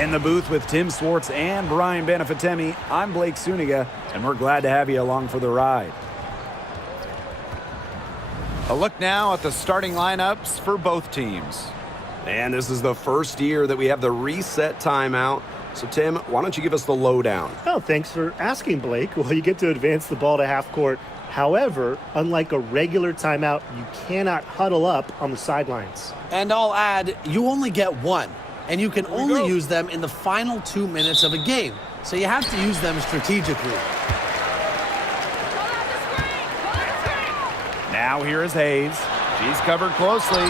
In the booth with Tim Swartz and Brian Benefatemi, I'm Blake Suniga, and we're glad to have you along for the ride. A look now at the starting lineups for both teams. And this is the first year that we have the reset timeout. So, Tim, why don't you give us the lowdown? Oh, thanks for asking, Blake. Well, you get to advance the ball to half court. However, unlike a regular timeout, you cannot huddle up on the sidelines. And I'll add, you only get one, and you can only use them in the final 2 minutes of a game. So you have to use them strategically. Now here is Hayes. She's covered closely.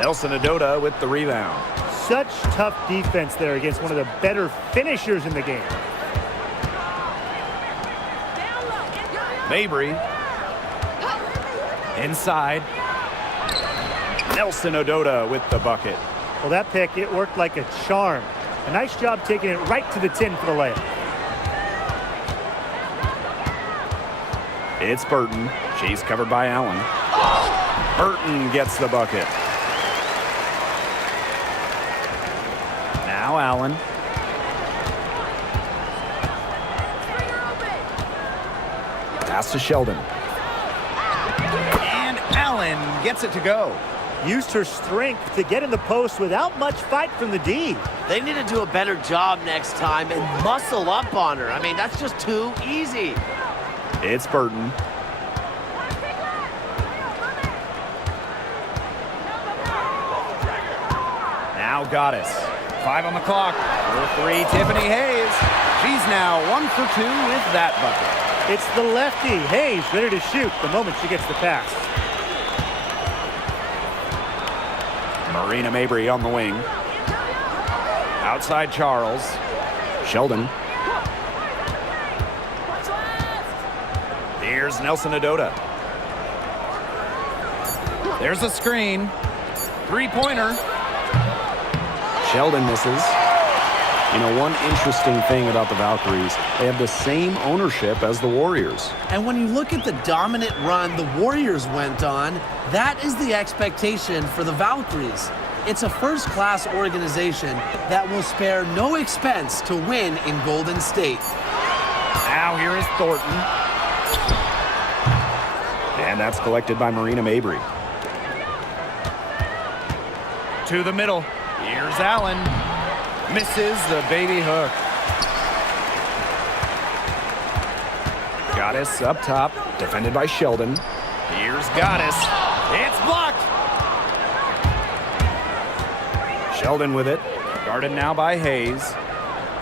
Nelson Adota with the rebound. Such tough defense there against one of the better finishers in the game. Mabry. Inside. Nelson Adota with the bucket. Well, that pick, it worked like a charm. A nice job taking it right to the tin for the layup. It's Burton. She's covered by Allen. Burton gets the bucket. Now Allen. Pass to Sheldon. And Allen gets it to go. Used her strength to get in the post without much fight from the D. They need to do a better job next time and muscle up on her. I mean, that's just too easy. It's Burton. Now Goddess. 5 on the clock. For 3, Tiffany Hayes. She's now 1 for 2 with that bucket. It's the lefty, Hayes, ready to shoot the moment she gets the pass. Marina Mabry on the wing. Outside Charles. Sheldon. Here's Nelson Adota. There's a screen. Three-pointer. Sheldon misses. You know, one interesting thing about the Valkyries, they have the same ownership as the Warriors. And when you look at the dominant run the Warriors went on, that is the expectation for the Valkyries. It's a first-class organization that will spare no expense to win in Golden State. Now here is Thornton. And that's collected by Marina Mabry. To the middle. Here's Allen. Misses the baby hook. Goddess up top. Defended by Sheldon. Here's Goddess. It's blocked. Sheldon with it. Guarded now by Hayes.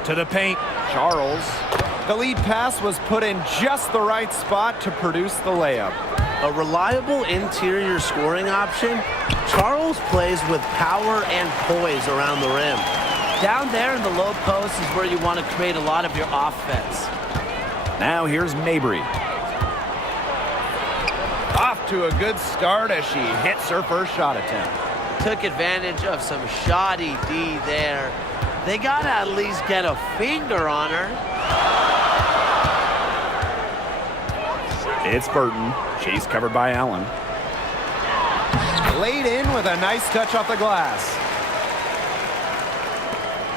To the paint. Charles. The lead pass was put in just the right spot to produce the layup. A reliable interior scoring option, Charles plays with power and poise around the rim. Down there in the low post is where you want to create a lot of your offense. Now here's Mabry. Off to a good start as she hits her first shot attempt. Took advantage of some shoddy D there. They got to at least get a finger on her. It's Burton. She's covered by Allen. Laid in with a nice touch off the glass.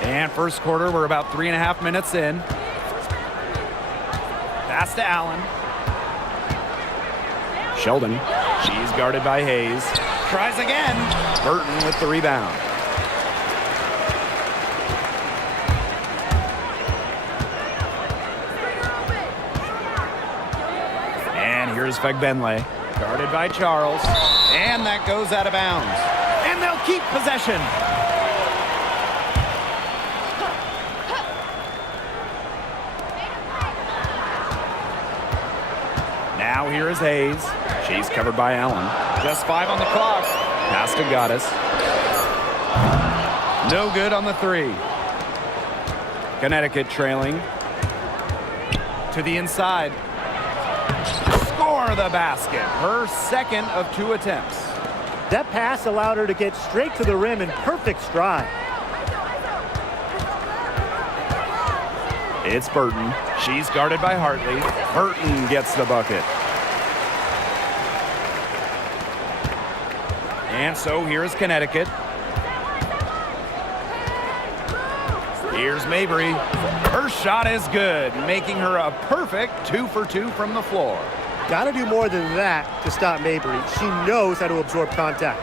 And first quarter, we're about 3.5 minutes in. Pass to Allen. Sheldon. She's guarded by Hayes. Tries again. Burton with the rebound. And here's Fegbenle. Guarded by Charles. And that goes out of bounds. And they'll keep possession. Now here is Hayes. She's covered by Allen. Just 5 on the clock. Pass to Goddess. No good on the 3. Connecticut trailing. To the inside. Score the basket. Her second of 2 attempts. That pass allowed her to get straight to the rim in perfect stride. It's Burton. She's guarded by Hartley. Burton gets the bucket. And so here's Connecticut. Here's Mabry. Her shot is good, making her a perfect 2 for 2 from the floor. Got to do more than that to stop Mabry. She knows how to absorb contact.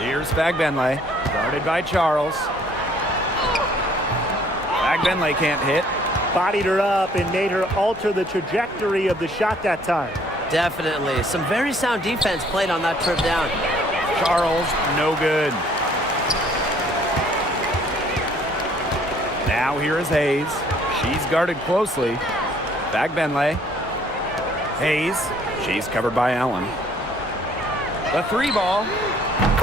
Here's Fagbenle, guarded by Charles. Fagbenle can't hit. Bodied her up and made her alter the trajectory of the shot that time. Definitely. Some very sound defense played on that trip down. Charles, no good. Now here is Hayes. She's guarded closely. Fagbenle. Hayes. She's covered by Allen. The 3 ball.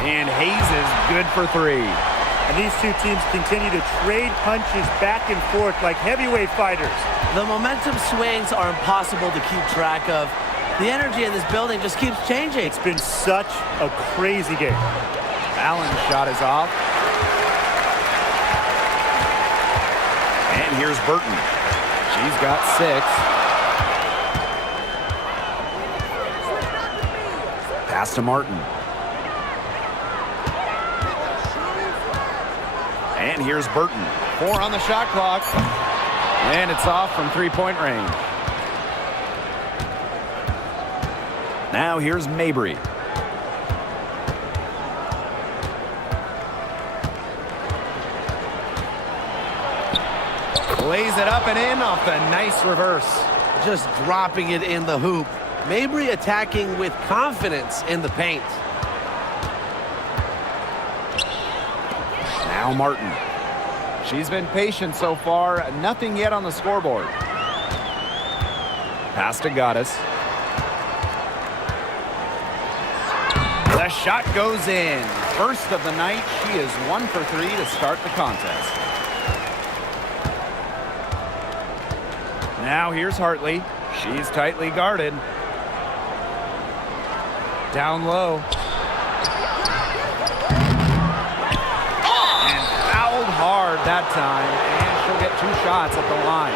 And Hayes is good for 3. And these two teams continue to trade punches back and forth like heavyweight fighters. The momentum swings are impossible to keep track of. The energy in this building just keeps changing. It's been such a crazy game. Allen's shot is off. And here's Burton. She's got 6. Pass to Martin. And here's Burton. 4 on the shot clock. And it's off from 3-point range. Now here's Mabry. Lays it up and in off the nice reverse. Just dropping it in the hoop. Mabry attacking with confidence in the paint. Now Martin. She's been patient so far. Nothing yet on the scoreboard. Pass to Goddess. The shot goes in. First of the night. She is 1 for 3 to start the contest. Now here's Hartley. She's tightly guarded. Down low. And fouled hard that time. And she'll get 2 shots at the line.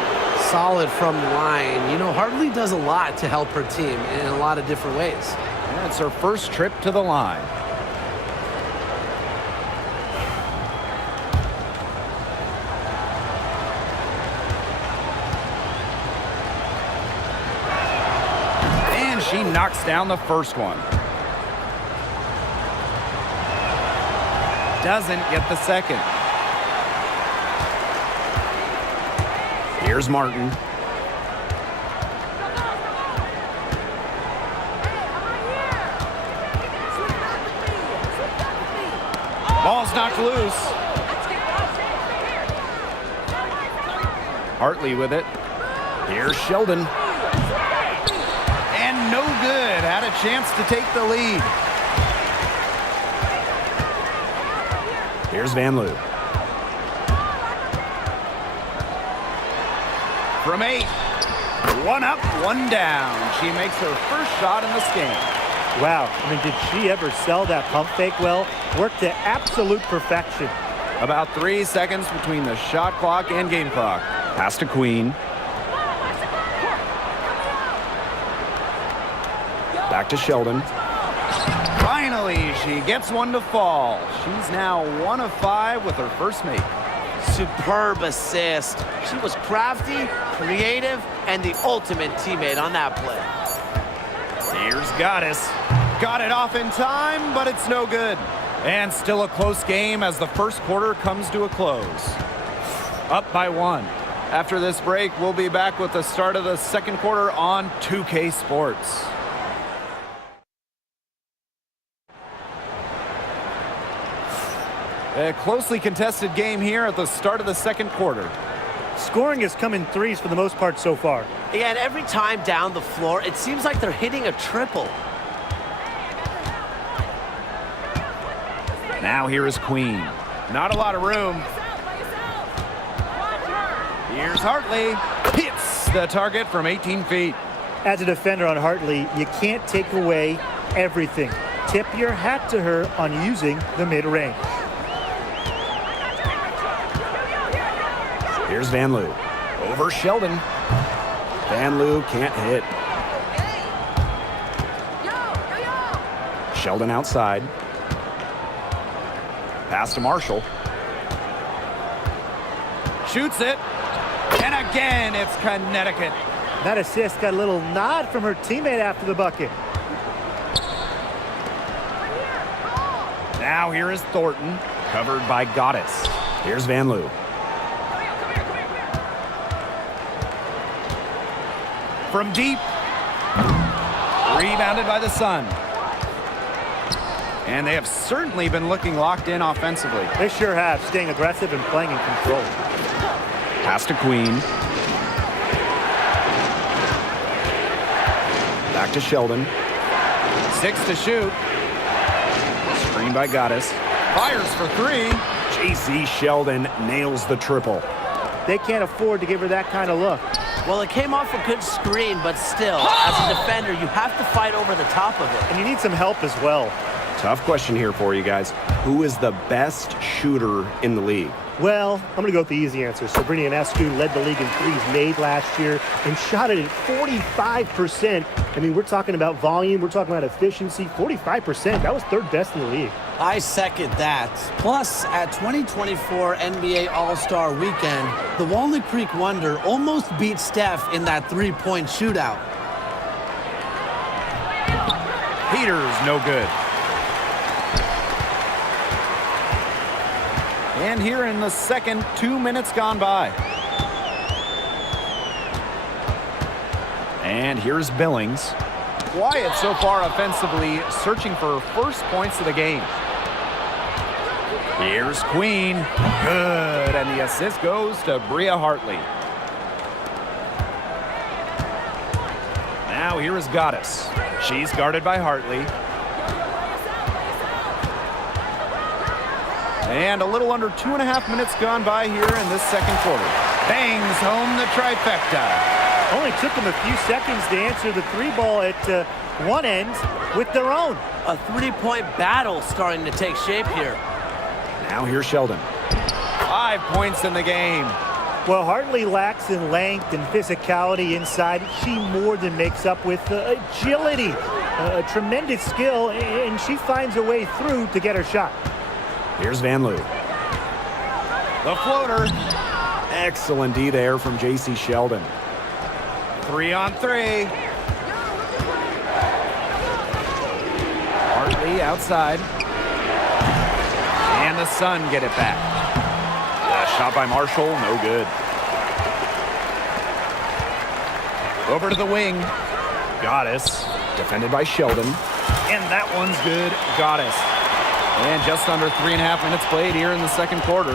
Solid from the line. You know, Hartley does a lot to help her team in a lot of different ways. And it's her first trip to the line. And she knocks down the first one. Doesn't get the second. Here's Martin. Ball's knocked loose. Hartley with it. Here's Sheldon. And no good. Had a chance to take the lead. Here's Van Loo. From 8. 1 up, 1 down. She makes her first shot in this game. Wow, I mean, did she ever sell that pump fake well? Worked to absolute perfection. About 3 seconds between the shot clock and game clock. Pass to Queen. Back to Sheldon. Finally, she gets one to fall. She's now 1 of 5 with her first make. Superb assist. She was crafty, creative, and the ultimate teammate on that play. Here's Goddess. Got it off in time, but it's no good. And still a close game as the first quarter comes to a close. Up by 1. After this break, we'll be back with the start of the second quarter on 2K Sports. A closely contested game here at the start of the second quarter. Scoring has come in threes for the most part so far. Yeah, and every time down the floor, it seems like they're hitting a triple. Now here is Queen. Not a lot of room. Here's Hartley. Hits the target from 18 feet. As a defender on Hartley, you can't take away everything. Tip your hat to her on using the mid-range. Here's Van Loo. Over Sheldon. Van Loo can't hit. Sheldon outside. Pass to Marshall. Shoots it. And again, it's Connecticut. That assist got a little nod from her teammate after the bucket. Now here is Thornton, covered by Goddess. Here's Van Loo. From deep. Rebounded by the Sun. And they have certainly been looking locked in offensively. They sure have, staying aggressive and playing in control. Pass to Queen. Back to Sheldon. 6 to shoot. Screen by Goddess. Fires for 3. J.C. Sheldon nails the triple. They can't afford to give her that kind of look. Well, it came off a good screen, but still, as a defender, you have to fight over the top of it. And you need some help as well. Tough question here for you guys. Who is the best shooter in the league? Well, I'm going to go with the easy answer. Sabrina Ionescu led the league in threes made last year and shot it at 45%. I mean, we're talking about volume. We're talking about efficiency. 45%. That was third best in the league. I second that. Plus, at 2024 NBA All-Star Weekend, the Walnut Creek Wonder almost beat Steph in that three-point shootout. Peters, no good. And here in the second, 2 minutes gone by. And here's Billings. Quiet so far offensively, searching for first points of the game. Here's Queen. Good. And the assist goes to Bria Hartley. Now here is Goddess. She's guarded by Hartley. And a little under 2.5 minutes gone by here in this second quarter. Bangs home the trifecta. Only took them a few seconds to answer the three ball at one end with their own. A three-point battle starting to take shape here. Now here's Sheldon. 5 points in the game. Well, Hartley lacks in length and physicality inside. She more than makes up with agility, a tremendous skill, and she finds a way through to get her shot. Here's Van Loo. The floater. Excellent D there from J.C. Sheldon. 3 on 3. Hartley outside. And the Sun get it back. Shot by Marshall, no good. Over to the wing. Goddess, defended by Sheldon. And that one's good. Goddess. And just under 3.5 minutes played here in the second quarter.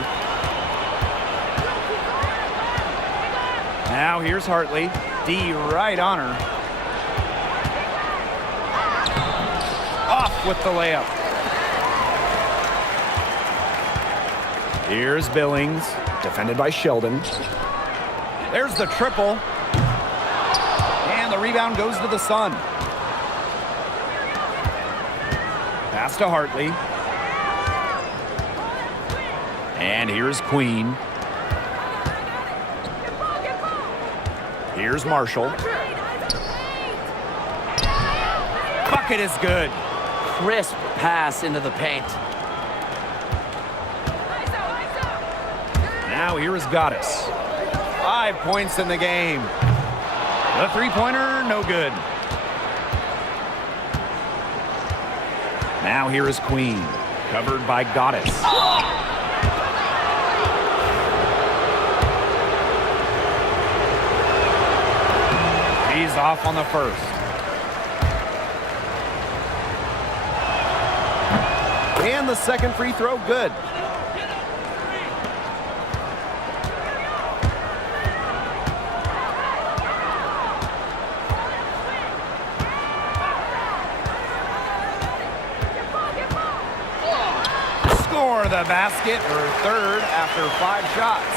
Now here's Hartley. D right on her. Off with the layup. Here's Billings, defended by Sheldon. There's the triple. And the rebound goes to the Sun. Pass to Hartley. And here's Queen. Here's Marshall. Bucket is good. Crisp pass into the paint. Now here is Goddess. 5 points in the game. The three-pointer, no good. Now here is Queen, covered by Goddess. He's off on the first. And the second free throw, good. Score the basket, or third after 5 shots.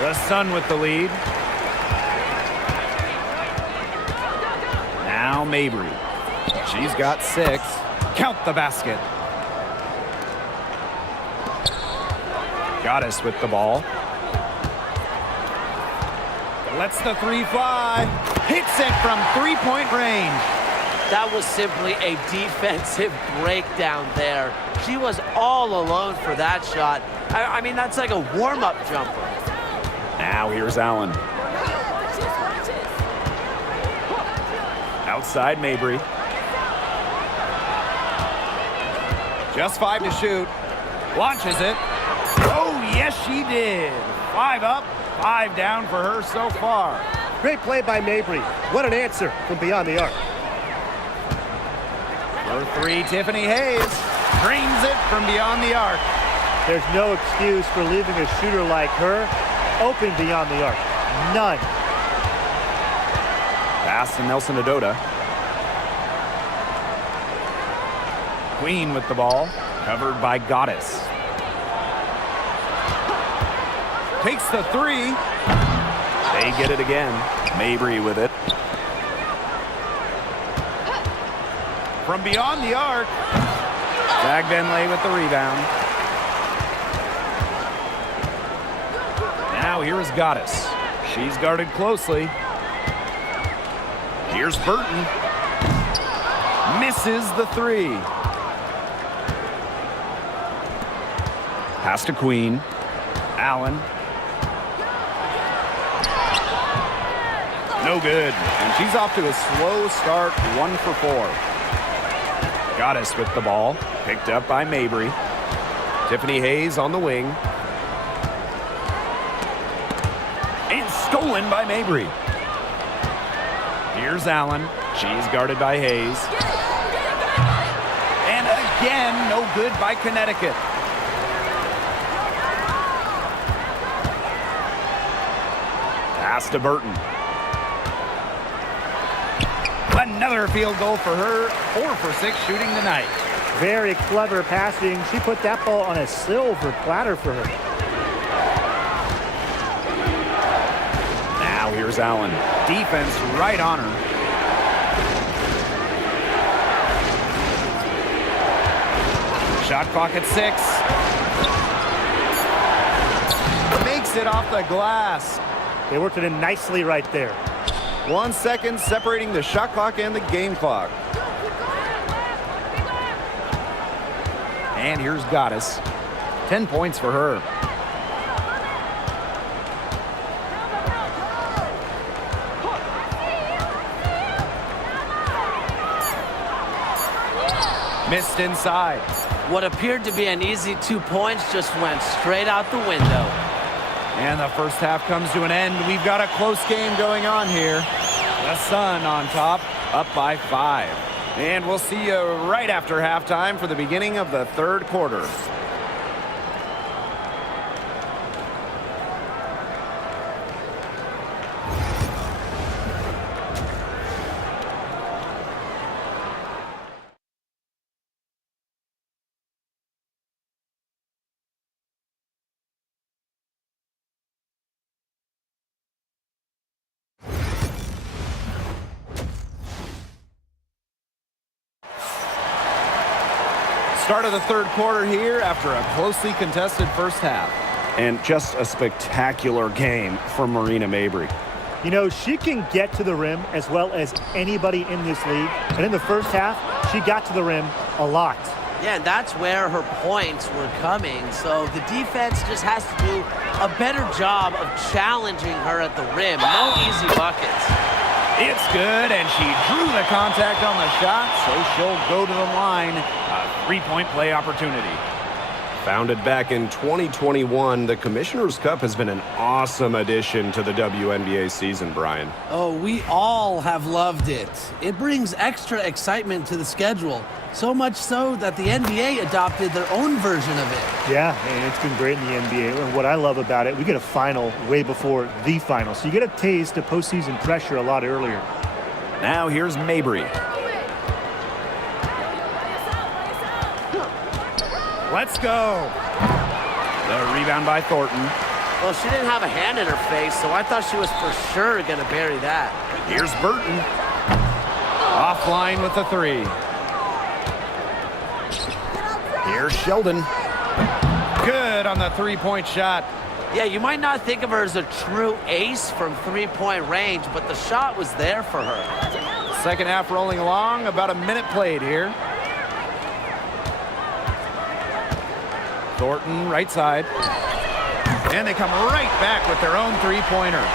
The Sun with the lead. Now Mabry. She's got 6. Count the basket. Goddess with the ball. Lets the three fly. Hits it from 3-point range. That was simply a defensive breakdown there. She was all alone for that shot. I mean, that's like a warm-up jumper. Now here's Allen. Outside Mabry. Just 5 to shoot. Launches it. Oh, yes, she did. 5 up, 5 down for her so far. Great play by Mabry. What an answer from beyond the arc. For 3, Tiffany Hayes drains it from beyond the arc. There's no excuse for leaving a shooter like her open beyond the arc. None. Pass to Nelson Adota. Queen with the ball, covered by Goddess. Takes the 3. They get it again. Mabry with it. From beyond the arc, Zag Benley with the rebound. Now here is Goddess. She's guarded closely. Here's Burton. Misses the 3. Pass to Queen. Allen. No good. And she's off to a slow start, 1 for 4. Goddess with the ball. Picked up by Mabry. Tiffany Hayes on the wing. And stolen by Mabry. Here's Allen. She's guarded by Hayes. And again, no good by Connecticut. Pass to Burton. Another field goal for her. 4 for 6 shooting tonight. Very clever passing. She put that ball on a silver platter for her. Now here's Allen. Defense right on her. Shot clock at 6. Makes it off the glass. They worked it in nicely right there. 1 second separating the shot clock and the game clock. And here's Goddess. 10 points for her. Missed inside. What appeared to be an easy 2 points just went straight out the window. And the first half comes to an end. We've got a close game going on here. The Sun on top, up by 5. And we'll see you right after halftime for the beginning of the third quarter. Start of the third quarter here after a closely contested first half. And just a spectacular game from Marina Mabry. You know, she can get to the rim as well as anybody in this league. And in the first half, she got to the rim a lot. Yeah, and that's where her points were coming. So the defense just has to do a better job of challenging her at the rim. No easy buckets. It's good, and she drew the contact on the shot, so she'll go to the line. A 3-point play opportunity. Founded back in 2021, the Commissioner's Cup has been an awesome addition to the WNBA season, Brian. Oh, we all have loved it. It brings extra excitement to the schedule. So much so that the NBA adopted their own version of it. Yeah, and it's been great in the NBA. And what I love about it, we get a final way before the final. So you get a taste of postseason pressure a lot earlier. Now here's Mabry. Let's go. The rebound by Thornton. Well, she didn't have a hand in her face, so I thought she was for sure going to bury that. Here's Burton. Offline with the 3. Here's Sheldon. Good on the 3-point shot. Yeah, you might not think of her as a true ace from 3-point range, but the shot was there for her. Second half rolling along, about a minute played here. Thornton, right side. And they come right back with their own three-pointer.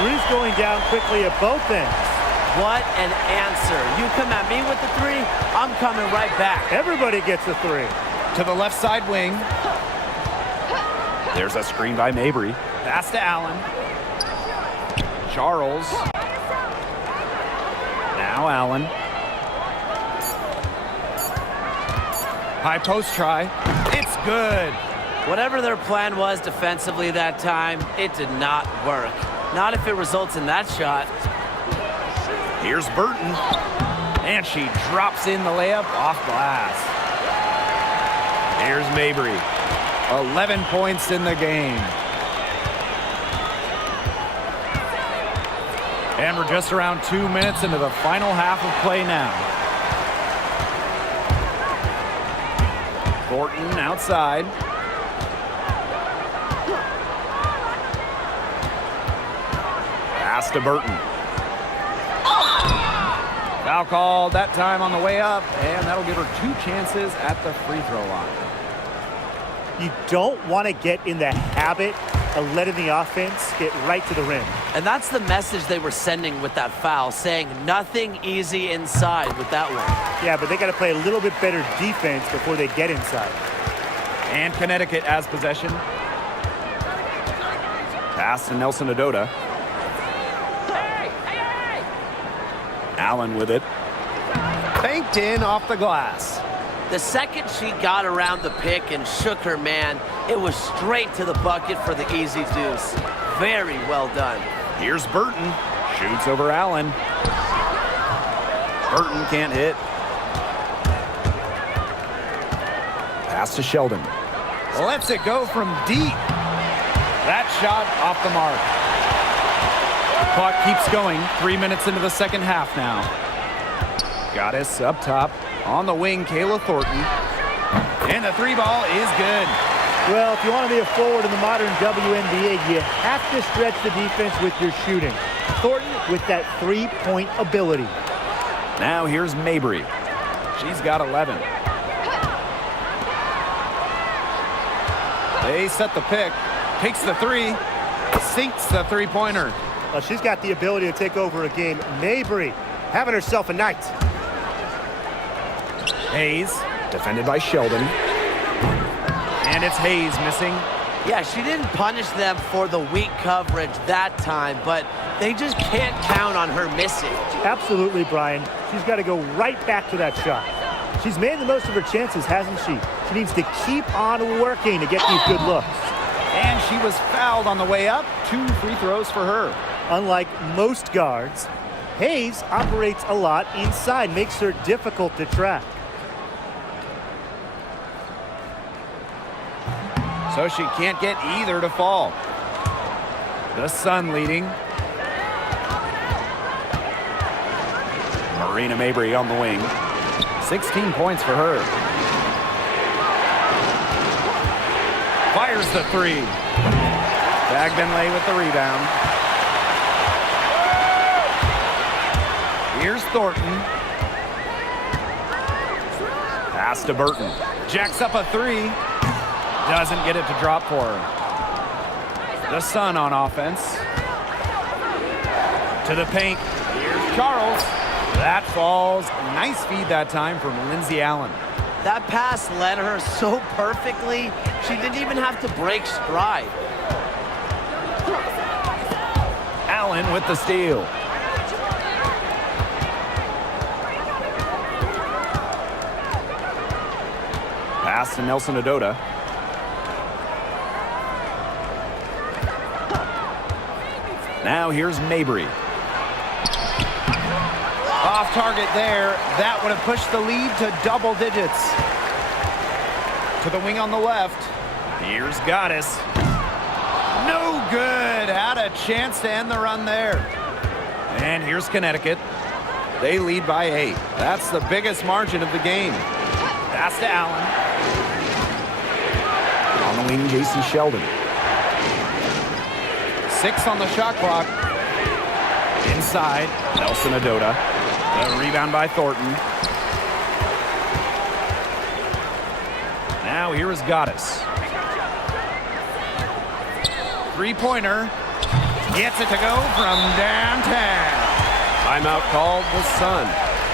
Three's going down quickly at both ends. What an answer. You come at me with the three, I'm coming right back. Everybody gets a three. To the left side wing. There's a screen by Mabry. Pass to Allen. Charles. Now Allen. High post try. It's good. Whatever their plan was defensively that time, it did not work. Not if it results in that shot. Here's Burton. And she drops in the layup off glass. Here's Mabry. 11 points in the game. And we're just around 2 minutes into the final half of play now. Thornton outside. Pass to Burton. Foul called that time on the way up, and that'll give her 2 chances at the free throw line. You don't want to get in the habit of letting the offense get right to the rim. And that's the message they were sending with that foul, saying nothing easy inside with that one. Yeah, but they got to play a little bit better defense before they get inside. And Connecticut has possession. Pass to Nelson Adota. Allen with it. Banked in off the glass. The second she got around the pick and shook her man, it was straight to the bucket for the easy deuce. Very well done. Here's Burton. Shoots over Allen. Burton can't hit. Pass to Sheldon. Lets it go from deep. That shot off the mark. Clock keeps going. 3 minutes into the second half now. Goddess up top. On the wing, Kayla Thornton. And the three ball is good. Well, if you want to be a forward in the modern WNBA, you have to stretch the defense with your shooting. Thornton with that three-point ability. Now here's Mabry. She's got 11. They set the pick. Takes the three. Sinks the three-pointer. Well, she's got the ability to take over a game. Mabry having herself a night. Hayes. Defended by Sheldon. And it's Hayes missing. Yeah, she didn't punish them for the weak coverage that time, but they just can't count on her missing. Absolutely, Brian. She's got to go right back to that shot. She's made the most of her chances, hasn't she? She needs to keep on working to get these good looks. And she was fouled on the way up. 2 free throws for her. Unlike most guards, Hayes operates a lot inside, makes her difficult to track. So she can't get either to fall. The Sun leading. Marina Mabry on the wing. 16 points for her. Fires the three. Bagbenley with the rebound. Here's Thornton. Pass to Burton. Jacks up a three. Doesn't get it to drop for her. The Sun on offense. To the paint. Here's Charles. That falls. Nice feed that time from Lindsay Allen. That pass led her so perfectly, she didn't even have to break stride. Allen with the steal. Pass to Nelson Adota. Now here's Mabry. Off target there. That would have pushed the lead to double digits. To the wing on the left. Here's Goddess. No good. Had a chance to end the run there. And here's Connecticut. They lead by 8. That's the biggest margin of the game. Pass to Allen. On the wing, Jason Sheldon. 6 on the shot clock. Inside, Nelson Adota. The rebound by Thornton. Now here is Goddess. Three-pointer. Gets it to go from downtown. Timeout called the Sun.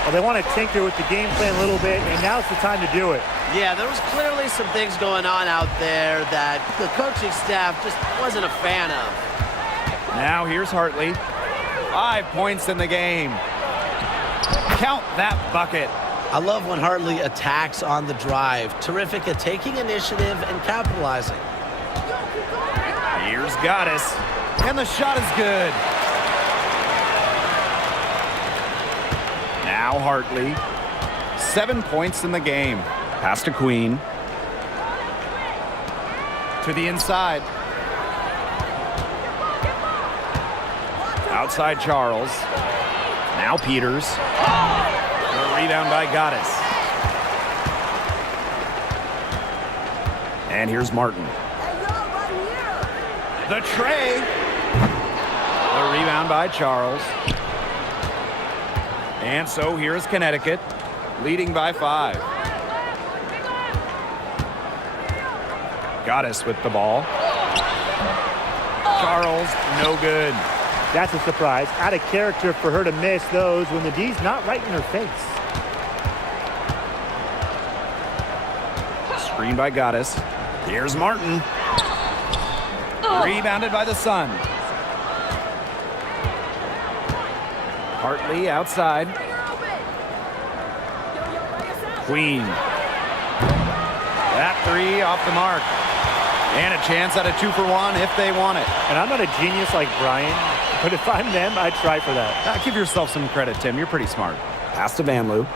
Well, they want to tinker with the game plan a little bit, and now's the time to do it. Yeah, there was clearly some things going on out there that the coaching staff just wasn't a fan of. Now here's Hartley. 5 points in the game. Count that bucket. I love when Hartley attacks on the drive. Terrific at taking initiative and capitalizing. Here's Goddess. And the shot is good. Now Hartley. 7 points in the game. Pass to Queen. To the inside. Outside Charles. Now Peters. The rebound by Goddess. And here's Martin. The tray. The rebound by Charles. And so here's Connecticut, leading by 5. Goddess with the ball. Charles, no good. That's a surprise. Out of character for her to miss those when the D's not right in her face. Screen by Goddess. Here's Martin. Rebounded by the Sun. Hartley outside. Queen. That three off the mark. And a chance at a 2-for-1 if they want it. And I'm not a genius like Brian, but if I'm them, I'd try for that. Give yourself some credit, Tim. You're pretty smart. Pass to Vanloo.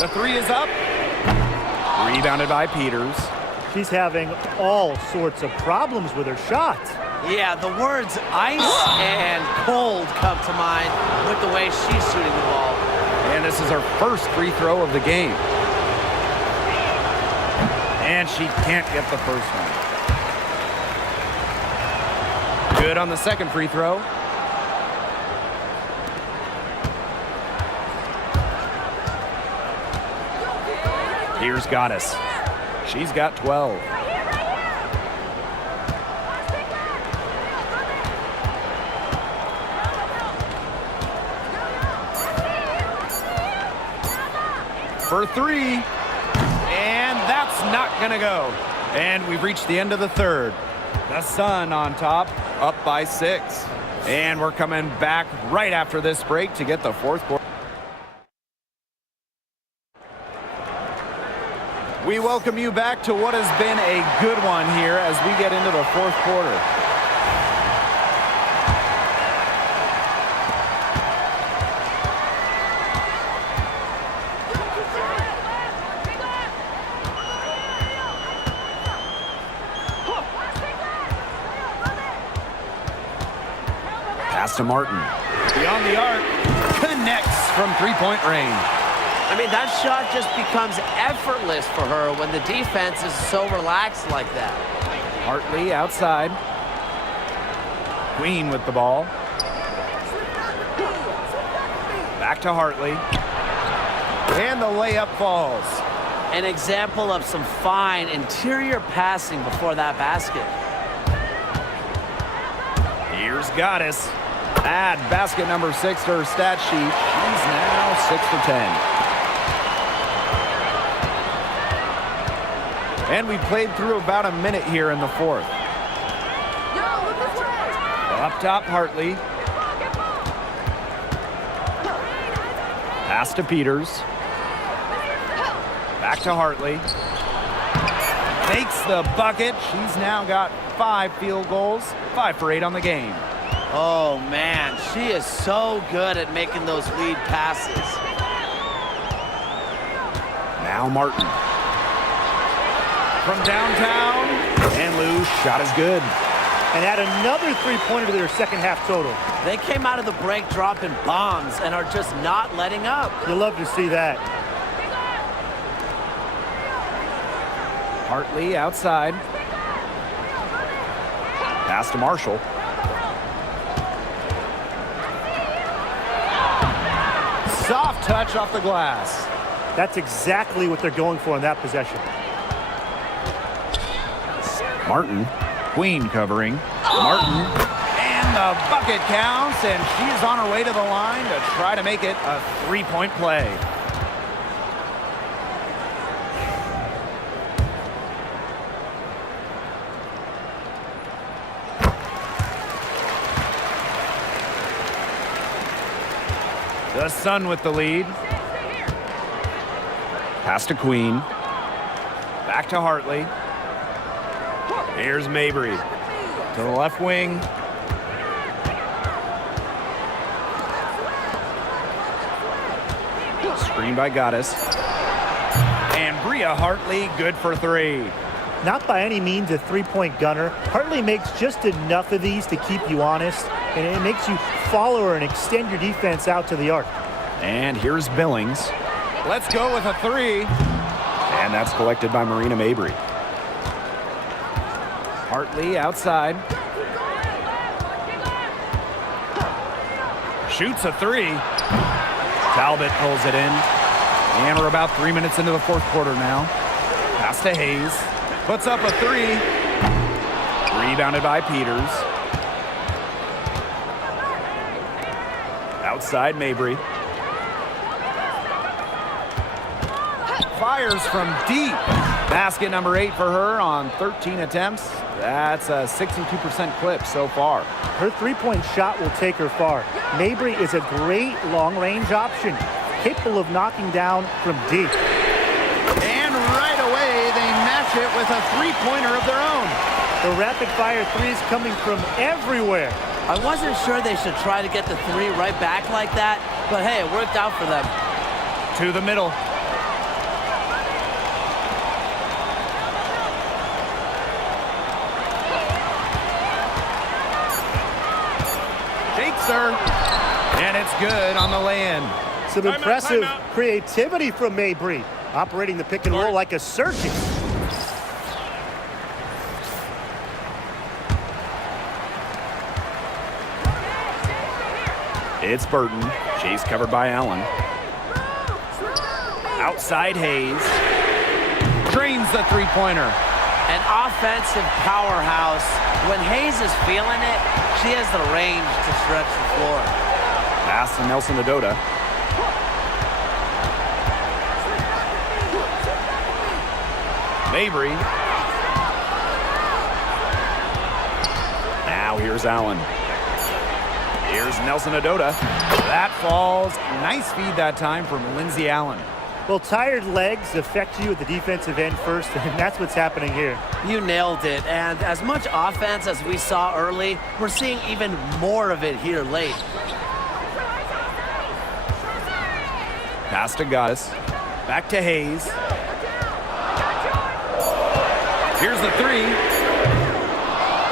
The three is up. Rebounded by Peters. She's having all sorts of problems with her shot. Yeah, the words ice and cold come to mind with the way she's shooting the ball. And this is her first free throw of the game. And she can't get the first one. Good on the second free throw. Here's Goddess. She's got 12. For three. And that's not going to go. And we've reached the end of the third. The Sun on top, up by 6. And we're coming back right after this break to get the fourth quarter. We welcome you back to what has been a good one here as we get into the fourth quarter. Pass to Martin. Beyond the arc, connects from three-point range. I mean, that shot just becomes effortless for her when the defense is so relaxed like that. Hartley outside. Queen with the ball. Back to Hartley. And the layup falls. An example of some fine interior passing before that basket. Here's Goddess. Add basket number 6 to her stat sheet. She's now 6 for 10. And we played through about a minute here in the fourth. Up top, Hartley. Pass to Peters. Back to Hartley. Takes the bucket. She's now got 5 field goals, 5 for 8 on the game. Oh, man, she is so good at making those lead passes. Now Martin. From downtown, and Lou's shot is good. And add another three-pointer to their second half total. They came out of the break dropping bombs and are just not letting up. You'll love to see that. Hartley outside. Pass to Marshall. Soft touch off the glass. That's exactly what they're going for in that possession. Martin, Queen covering. Martin, and the bucket counts, and she's on her way to the line to try to make it a three-point play. The Sun with the lead. Pass to Queen. Back to Hartley. Here's Mabry. To the left wing. Screen by Goddess. And Bria Hartley good for three. Not by any means a three-point gunner. Hartley makes just enough of these to keep you honest, and it makes you follow her and extend your defense out to the arc. And here's Billings. Let's go with a three. And that's collected by Marina Mabry. Hartley outside. Shoots a three. Talbot pulls it in. And we're about 3 minutes into the fourth quarter now. Pass to Hayes. Puts up a three. Rebounded by Peters. Outside Mabry. Fires from deep. Basket number 8 for her on 13 attempts. That's a 62% clip so far. Her three-point shot will take her far. Mabry is a great long-range option, capable of knocking down from deep. And right away, they match it with a three-pointer of their own. The rapid-fire threes coming from everywhere. I wasn't sure they should try to get the three right back like that, but hey, it worked out for them. To the middle. Takes her. And it's good on the lay-in. Some impressive creativity from Mabry, operating the pick and roll like a surgeon. It's Burton. She's covered by Allen. Outside Hayes. Drains the three-pointer. An offensive powerhouse. When Hayes is feeling it, she has the range to stretch the floor. Pass to Nelson Adota. Mabry. Now here's Allen. Here's Nelson Adota. That falls. Nice feed that time from Lindsey Allen. Well, tired legs affect you at the defensive end first, and that's what's happening here. You nailed it. And as much offense as we saw early, we're seeing even more of it here late. Pass to Goddess. Back to Hayes. Here's the three.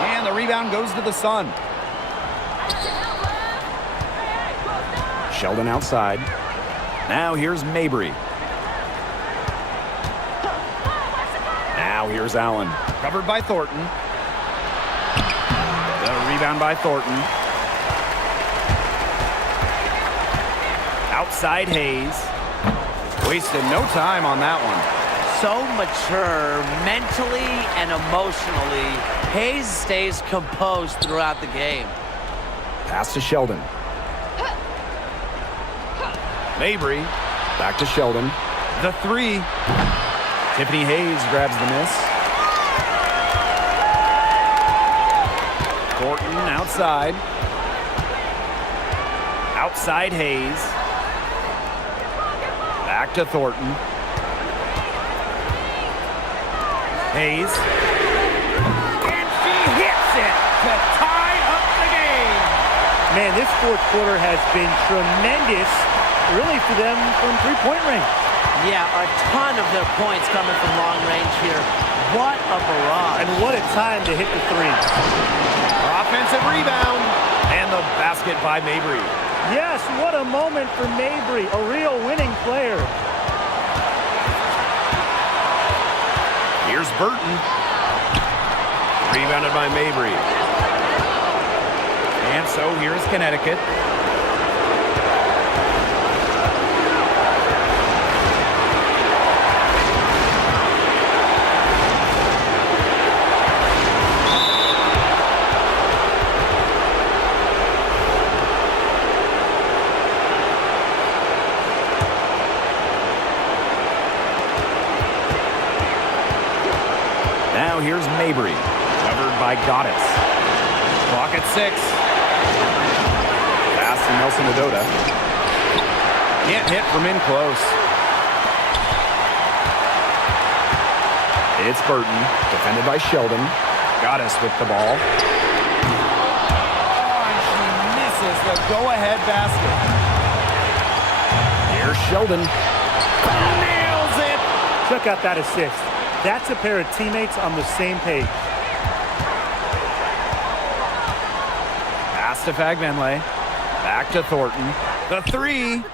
And the rebound goes to the Sun. Sheldon outside. Now here's Mabry. Now here's Allen. Covered by Thornton. The rebound by Thornton. Outside Hayes. Wasted no time on that one. So mature mentally and emotionally. Hayes stays composed throughout the game. Pass to Sheldon. Mabry. Back to Sheldon. The three. Tiffany Hayes grabs the miss. Thornton outside. Outside Hayes. Back to Thornton. Hayes. And she hits it to tie up the game. Man, this fourth quarter has been tremendous, really, for them from three-point range. Yeah, a ton of their points coming from long range here. What a barrage. And what a time to hit the threes. Offensive rebound. And the basket by Mabry. Yes, what a moment for Mabry, a real winning player. Here's Burton. Rebounded by Mabry. And so here's Connecticut. Now here's Mabry, covered by Goddess. Clock at 6. Pass to Nelson Adota. Can't hit from in close. It's Burton, defended by Sheldon. Goddess with the ball. Oh, and she misses the go-ahead basket. Here's Sheldon. Nails it! Check out that assist. That's a pair of teammates on the same page. Pass to Fagbenle. Back to Thornton. The 3.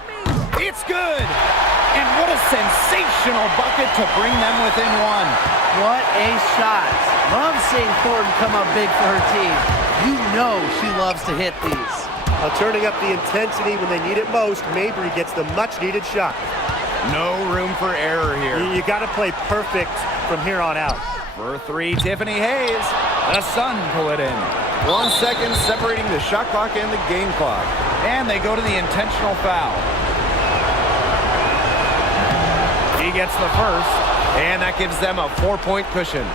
It's good! And what a sensational bucket to bring them within 1. What a shot. Love seeing Thornton come up big for her team. You know she loves to hit these. Turning up the intensity when they need it most, Mabry gets the much-needed shot. No room for error here. You got to play perfect from here on out. For 3, Tiffany Hayes. The Sun pull it in. 1 second separating the shot clock and the game clock. And they go to the intentional foul. He gets the first, and that gives them a 4-point cushion.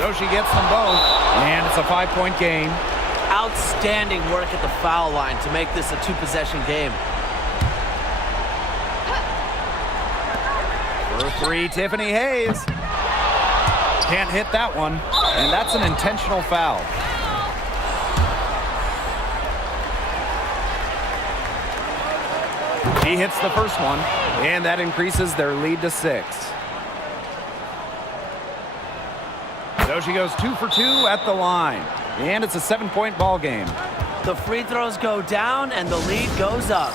So she gets them both, and it's a 5-point game. Outstanding work at the foul line to make this a 2-possession game. For 3, Tiffany Hayes. Can't hit that one, and that's an intentional foul. He hits the first one, and that increases their lead to 6. So she goes 2 for 2 at the line, and it's a 7-point ball game. The free throws go down, and the lead goes up.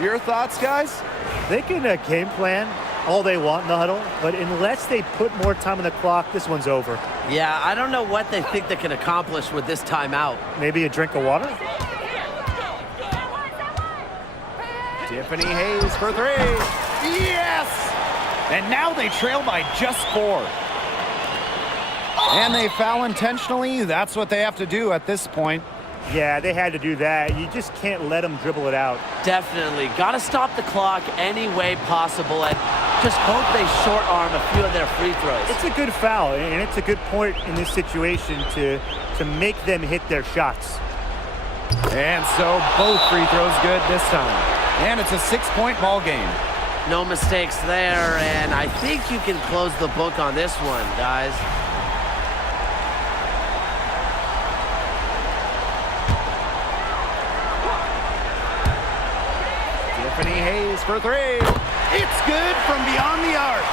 Your thoughts, guys? They can game plan all they want in the huddle, but unless they put more time on the clock, this one's over. Yeah, I don't know what they think they can accomplish with this timeout. Maybe a drink of water? Tiffany Hayes for 3. Yes! And now they trail by just 4. And they foul intentionally. That's what they have to do at this point. Yeah, they had to do that. You just can't let them dribble it out. Definitely. Got to stop the clock any way possible and just hope they short arm a few of their free throws. It's a good foul, and it's a good point in this situation to make them hit their shots. And so both free throws good this time. And it's a 6-point ball game. No mistakes there, and I think you can close the book on this one, guys. Tiffany Hayes for 3. It's good from beyond the arc.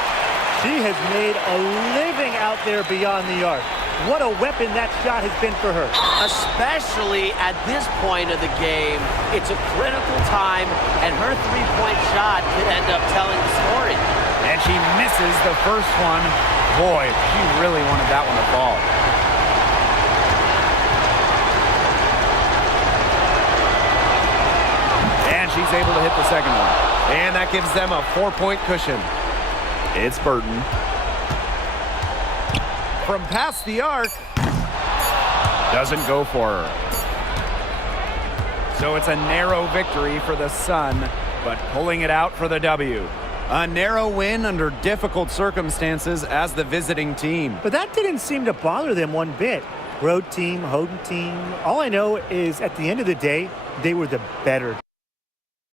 She has made a living out there beyond the arc. What a weapon that shot has been for her. Especially at this point of the game, it's a critical time, and her three-point shot could end up telling the story. And she misses the first one. Boy, she really wanted that one to fall. And she's able to hit the second one. And that gives them a 4-point cushion. It's Burton. From past the arc. Doesn't go for her. So it's a narrow victory for the Sun, but pulling it out for the W. A narrow win under difficult circumstances as the visiting team. But that didn't seem to bother them one bit. Road team, home team. All I know is at the end of the day, they were the better